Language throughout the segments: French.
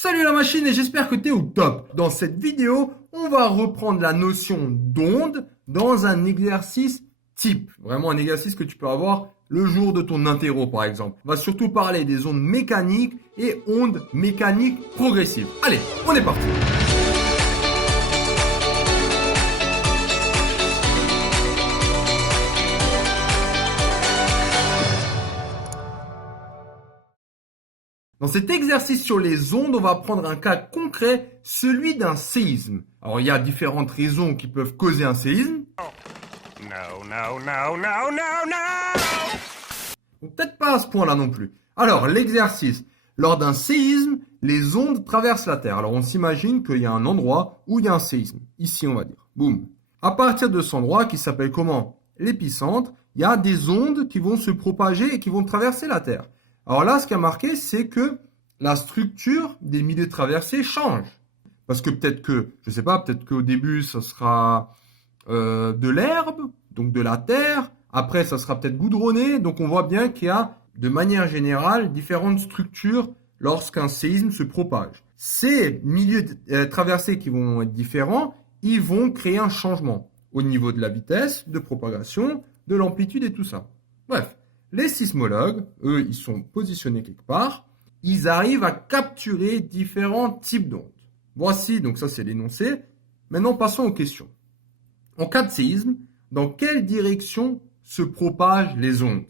Salut la machine et j'espère que tu es au top. Dans cette vidéo, on va reprendre la notion d'onde dans un exercice type. Vraiment un exercice que tu peux avoir le jour de ton interro par exemple. On va surtout parler des ondes mécaniques et ondes mécaniques progressives. Allez, on est parti. Dans cet exercice sur les ondes, on va prendre un cas concret, celui d'un séisme. Alors, il y a différentes raisons qui peuvent causer un séisme. Bon, peut-être pas à ce point-là non plus. Alors, l'exercice. Lors d'un séisme, les ondes traversent la Terre. Alors, on s'imagine qu'il y a un endroit où il y a un séisme. Ici, on va dire. Boum. À partir de cet endroit, qui s'appelle comment? L'épicentre, il y a des ondes qui vont se propager et qui vont traverser la Terre. Alors là, ce qui a marqué, c'est que la structure des milieux traversés change. Parce que peut-être que, je sais pas, peut-être qu'au début, ça sera de l'herbe, donc de la terre. Après, ça sera peut-être goudronné. Donc on voit bien qu'il y a, de manière générale, différentes structures lorsqu'un séisme se propage. Ces milieux traversés qui vont être différents, ils vont créer un changement au niveau de la vitesse de propagation, de l'amplitude et tout ça. Bref. Les sismologues, eux, ils sont positionnés quelque part. Ils arrivent à capturer différents types d'ondes. Voici, donc ça c'est l'énoncé. Maintenant, passons aux questions. En cas de séisme, dans quelle direction se propagent les ondes?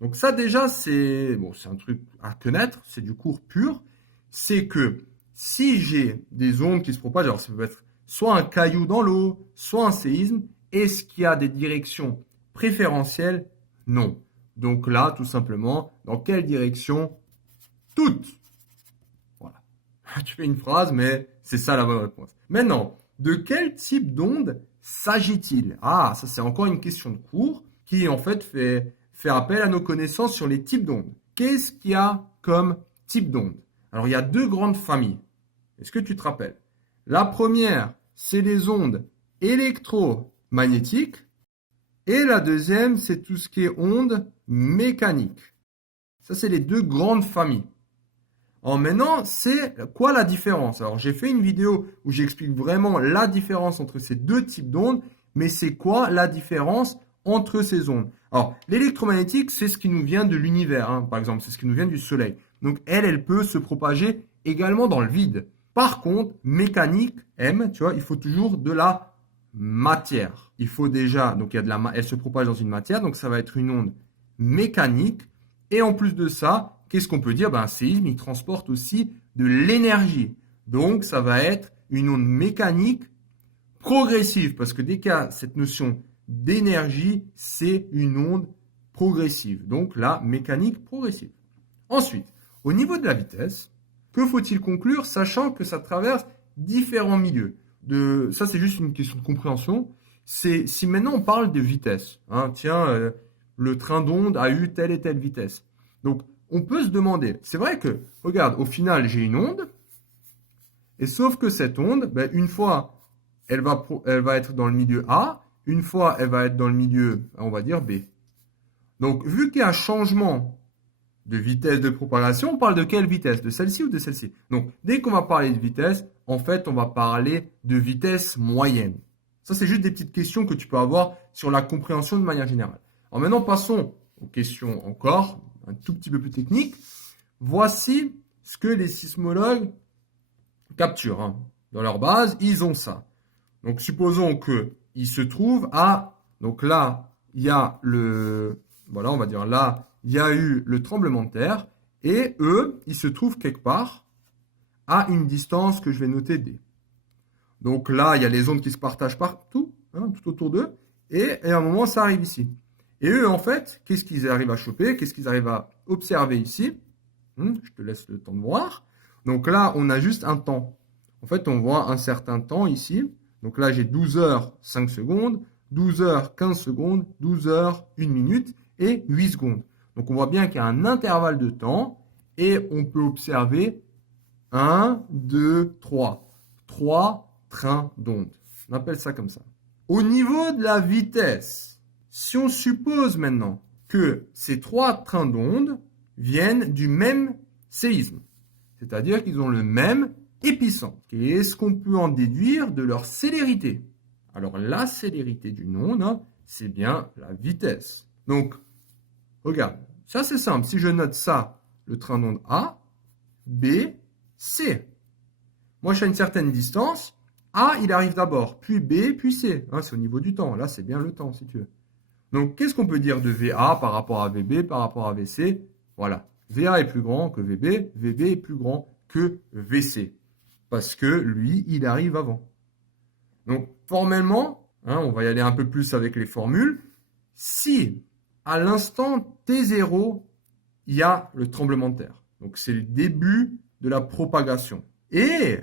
Donc ça déjà, c'est un truc à connaître, c'est du cours pur. C'est que si j'ai des ondes qui se propagent, alors ça peut être soit un caillou dans l'eau, soit un séisme, est-ce qu'il y a des directions préférentielles? Non. Donc là, tout simplement, dans quelle direction? Toutes. Voilà. Tu fais une phrase, mais c'est ça la bonne réponse. Maintenant, de quel type d'onde s'agit-il? Ah, ça c'est encore une question de cours qui en fait fait appel à nos connaissances sur les types d'ondes. Qu'est-ce qu'il y a comme type d'onde? Alors il y a deux grandes familles. Est-ce que tu te rappelles? La première, c'est les ondes électromagnétiques. Et la deuxième, c'est tout ce qui est ondes mécaniques. Ça, c'est les deux grandes familles. Alors maintenant, c'est quoi la différence? Alors, j'ai fait une vidéo où j'explique vraiment la différence entre ces deux types d'ondes, mais c'est quoi la différence entre ces ondes? Alors, l'électromagnétique, c'est ce qui nous vient de l'univers, hein, par exemple, c'est ce qui nous vient du Soleil. Donc, elle peut se propager également dans le vide. Par contre, mécanique, M, tu vois, il faut toujours de la matière. Il faut déjà, donc elle se propage dans une matière, donc ça va être une onde mécanique. Et en plus de ça, qu'est-ce qu'on peut dire? Un séisme, il transporte aussi de l'énergie. Donc ça va être une onde mécanique progressive, parce que dès qu'il y a cette notion d'énergie, c'est une onde progressive. Donc la mécanique progressive. Ensuite, au niveau de la vitesse, que faut-il conclure, sachant que ça traverse différents milieux? Ça, c'est juste une question de compréhension. C'est si maintenant on parle de vitesse, hein, tiens, le train d'onde a eu telle et telle vitesse. Donc, on peut se demander, c'est vrai que, regarde, au final, j'ai une onde, et sauf que cette onde, une fois, elle va être dans le milieu A, une fois, elle va être dans le milieu, on va dire, B. Donc, vu qu'il y a un changement de vitesse de propagation, on parle de quelle vitesse? De celle-ci ou de celle-ci? Donc, dès qu'on va parler de vitesse, en fait, on va parler de vitesse moyenne. Ça, c'est juste des petites questions que tu peux avoir sur la compréhension de manière générale. Alors maintenant, passons aux questions encore un tout petit peu plus techniques. Voici ce que les sismologues capturent. Hein. Dans leur base, ils ont ça. Donc, supposons qu'ils se trouvent à... Donc là, il y a voilà, on va dire là, il y a eu le tremblement de terre. Et eux, ils se trouvent quelque part à une distance que je vais noter D. Donc là, il y a les ondes qui se partagent partout, hein, tout autour d'eux, et à un moment, ça arrive ici. Et eux, en fait, qu'est-ce qu'ils arrivent à choper? Qu'est-ce qu'ils arrivent à observer ici? Je te laisse le temps de voir. Donc là, on a juste un temps. En fait, on voit un certain temps ici. Donc là, j'ai 12 heures 5 secondes, 12 heures 15 secondes, 12 heures 1 minute et 8 secondes. Donc on voit bien qu'il y a un intervalle de temps et on peut observer 1, 2, 3. 3 trains d'ondes. On appelle ça comme ça. Au niveau de la vitesse, si on suppose maintenant que ces 3 trains d'ondes viennent du même séisme. C'est-à-dire qu'ils ont le même épicentre. Et est-ce qu'on peut en déduire de leur célérité? Alors, la célérité d'une onde, c'est bien la vitesse. Donc, regarde, ça c'est simple. Si je note ça, le train d'onde A, B, C. Moi, je suis à une certaine distance. A, il arrive d'abord, puis B, puis C. C'est au niveau du temps. Là, c'est bien le temps, si tu veux. Donc, qu'est-ce qu'on peut dire de VA par rapport à VB, par rapport à VC? Voilà. VA est plus grand que VB, VB est plus grand que VC. Parce que lui, il arrive avant. Donc, formellement, on va y aller un peu plus avec les formules. Si, à l'instant T0, il y a le tremblement de terre. Donc, c'est le début de la propagation. Et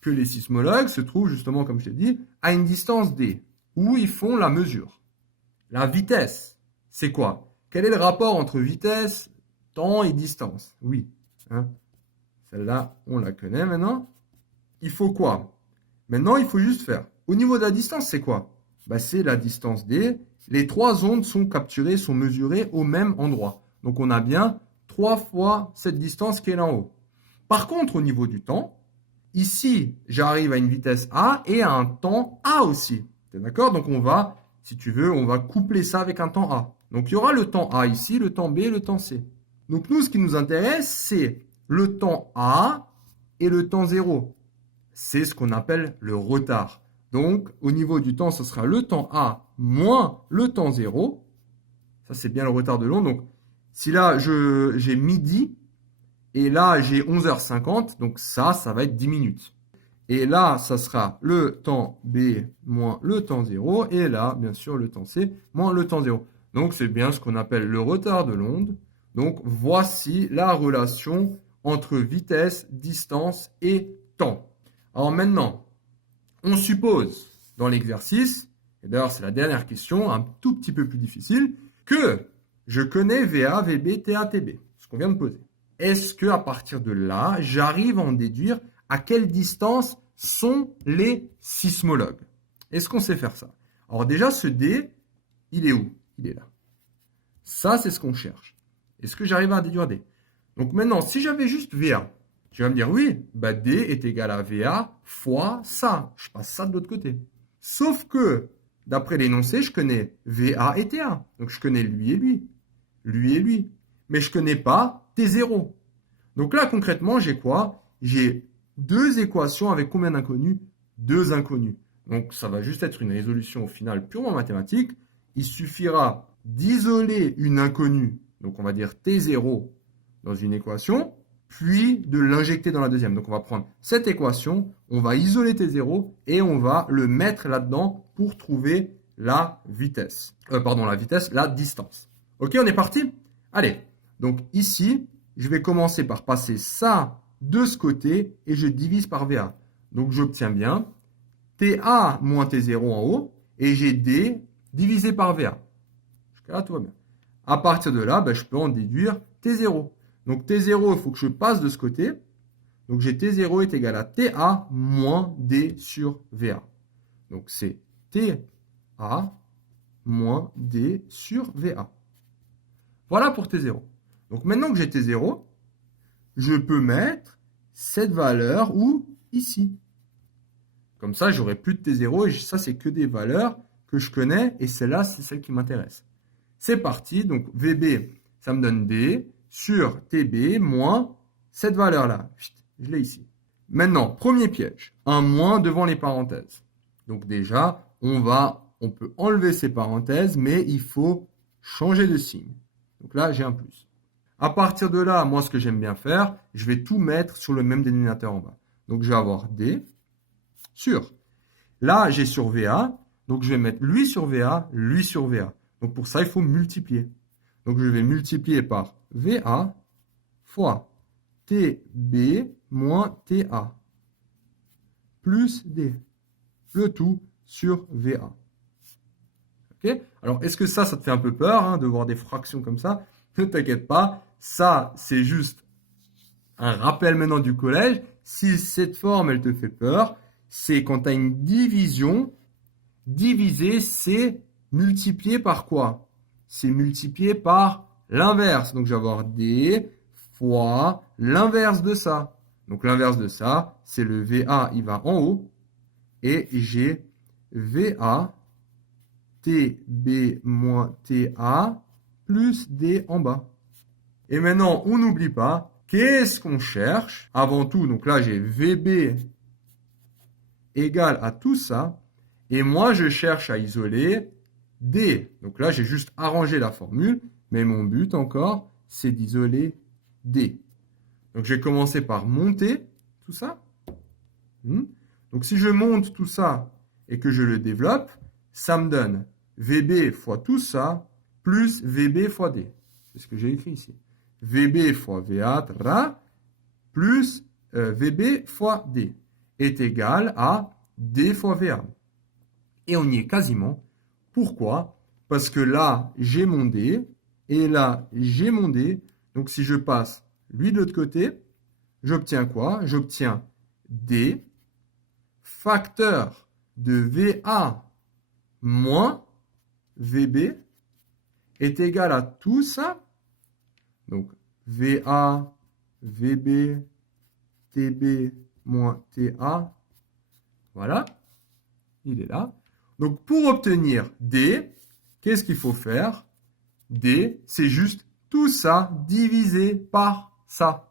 que les sismologues se trouvent justement, comme je t'ai dit, à une distance D, où ils font la mesure. La vitesse, c'est quoi? Quel est le rapport entre vitesse, temps et distance? Oui. Celle-là, on la connaît maintenant. Il faut quoi? Maintenant, il faut juste faire. Au niveau de la distance, c'est quoi? C'est la distance D. Les trois ondes sont capturées, sont mesurées au même endroit. Donc, on a bien 3 fois cette distance qui est là en haut. Par contre, au niveau du temps, ici, j'arrive à une vitesse A et à un temps A aussi. T'es d'accord? Donc, on va, si tu veux, on va coupler ça avec un temps A. Donc, il y aura le temps A ici, le temps B et le temps C. Donc, nous, ce qui nous intéresse, c'est le temps A et le temps 0. C'est ce qu'on appelle le retard. Donc, au niveau du temps, ce sera le temps A moins le temps 0. Ça, c'est bien le retard de l'onde. Donc, si là, j'ai midi, et là, j'ai 11h50, donc ça va être 10 minutes. Et là, ça sera le temps B moins le temps 0, et là, bien sûr, le temps C moins le temps 0. Donc, c'est bien ce qu'on appelle le retard de l'onde. Donc, voici la relation entre vitesse, distance et temps. Alors maintenant, on suppose dans l'exercice, et d'ailleurs c'est la dernière question, un tout petit peu plus difficile, que je connais VA, VB, TA, TB, ce qu'on vient de poser. Est-ce qu'à partir de là, j'arrive à en déduire à quelle distance sont les sismologues? Est-ce qu'on sait faire ça? Alors déjà, ce D, il est où? Il est là. Ça, c'est ce qu'on cherche. Est-ce que j'arrive à déduire D? Donc maintenant, si j'avais juste VA, tu vas me dire, oui, D est égal à VA fois ça. Je passe ça de l'autre côté. Sauf que, d'après l'énoncé, je connais VA et TA. Donc, je connais lui et lui. Lui et lui. Mais je ne connais pas T0. Donc là, concrètement, j'ai quoi? J'ai deux équations avec combien d'inconnus? Deux inconnus. Donc, ça va juste être une résolution au final purement mathématique. Il suffira d'isoler une inconnue, donc on va dire T0 dans une équation, puis de l'injecter dans la deuxième. Donc, on va prendre cette équation, on va isoler T0 et on va le mettre là-dedans pour trouver la vitesse. La distance. Ok, on est parti? Allez, donc ici, je vais commencer par passer ça de ce côté et je divise par VA. Donc, j'obtiens bien TA moins T0 en haut et j'ai D divisé par VA. Jusqu'à là, tout va bien. À partir de là, je peux en déduire T0. Donc T0, il faut que je passe de ce côté. Donc j'ai T0 est égal à TA moins D sur VA. Donc c'est TA moins D sur VA. Voilà pour T0. Donc maintenant que j'ai T0, je peux mettre cette valeur où? Ici. Comme ça, j'aurai plus de T0 et ça, c'est que des valeurs que je connais et celle-là, c'est celle qui m'intéresse. C'est parti. Donc VB, ça me donne D sur TB moins cette valeur-là. Je l'ai ici. Maintenant, premier piège. Un moins devant les parenthèses. Donc déjà, on peut enlever ces parenthèses, mais il faut changer de signe. Donc là, j'ai un plus. À partir de là, moi, ce que j'aime bien faire, je vais tout mettre sur le même dénominateur en bas. Donc, je vais avoir D sur. Là, j'ai sur VA. Donc, je vais mettre lui sur VA, lui sur VA. Donc, pour ça, il faut multiplier. Donc, je vais multiplier par VA fois TB moins TA plus D. Le tout sur VA. Ok? Alors, est-ce que ça te fait un peu peur de voir des fractions comme ça? Ne t'inquiète pas. Ça, c'est juste un rappel maintenant du collège. Si cette forme, elle te fait peur, c'est quand tu as une division. Diviser, c'est multiplier par quoi? C'est multiplier par l'inverse. Donc, je vais avoir D fois l'inverse de ça. Donc l'inverse de ça, c'est le VA, il va en haut. Et j'ai VA, TB moins TA, plus D en bas. Et maintenant, on n'oublie pas, qu'est-ce qu'on cherche? Avant tout, donc là, j'ai VB égale à tout ça. Et moi, je cherche à isoler D. Donc là, j'ai juste arrangé la formule. Mais mon but encore, c'est d'isoler D. Donc, je vais commencer par monter tout ça. Donc, si je monte tout ça et que je le développe, ça me donne VB fois tout ça plus VB fois D. C'est ce que j'ai écrit ici. VB fois VA plus VB fois D est égal à D fois VA. Et on y est quasiment. Pourquoi? Parce que là, j'ai mon D et là, j'ai mon D. Donc, si je passe lui de l'autre côté, j'obtiens quoi? J'obtiens D facteur de VA moins VB est égal à tout ça. Donc, VA, VB, TB moins TA. Voilà, il est là. Donc, pour obtenir D, qu'est-ce qu'il faut faire? D, c'est juste tout ça divisé par ça.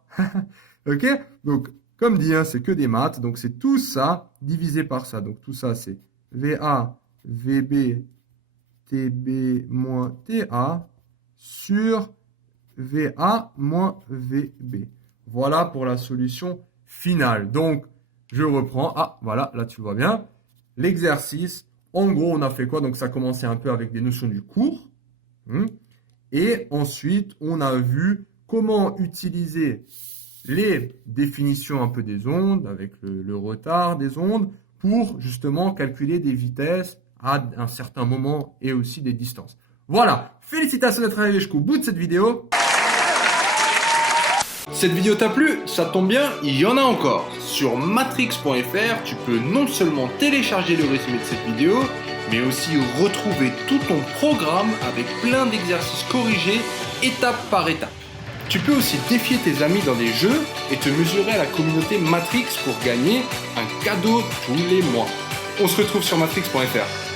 OK? Donc, comme dit, hein, c'est que des maths. Donc, c'est tout ça divisé par ça. Donc, tout ça, c'est VA, VB, TB moins TA sur VA moins VB. Voilà pour la solution finale. Donc, je reprends. Ah, voilà, là, tu vois bien. L'exercice, en gros, on a fait quoi? Donc, ça commençait un peu avec des notions du cours. Et ensuite, on a vu comment utiliser les définitions un peu des ondes, avec le retard des ondes, pour justement calculer des vitesses à un certain moment et aussi des distances. Voilà, félicitations d'être arrivé jusqu'au bout de cette vidéo. Cette vidéo t'a plu? Ça tombe bien, il y en a encore. Sur matrix.fr, tu peux non seulement télécharger le résumé de cette vidéo, mais aussi retrouver tout ton programme avec plein d'exercices corrigés étape par étape. Tu peux aussi défier tes amis dans des jeux et te mesurer à la communauté Matrix pour gagner un cadeau tous les mois. On se retrouve sur matrix.fr.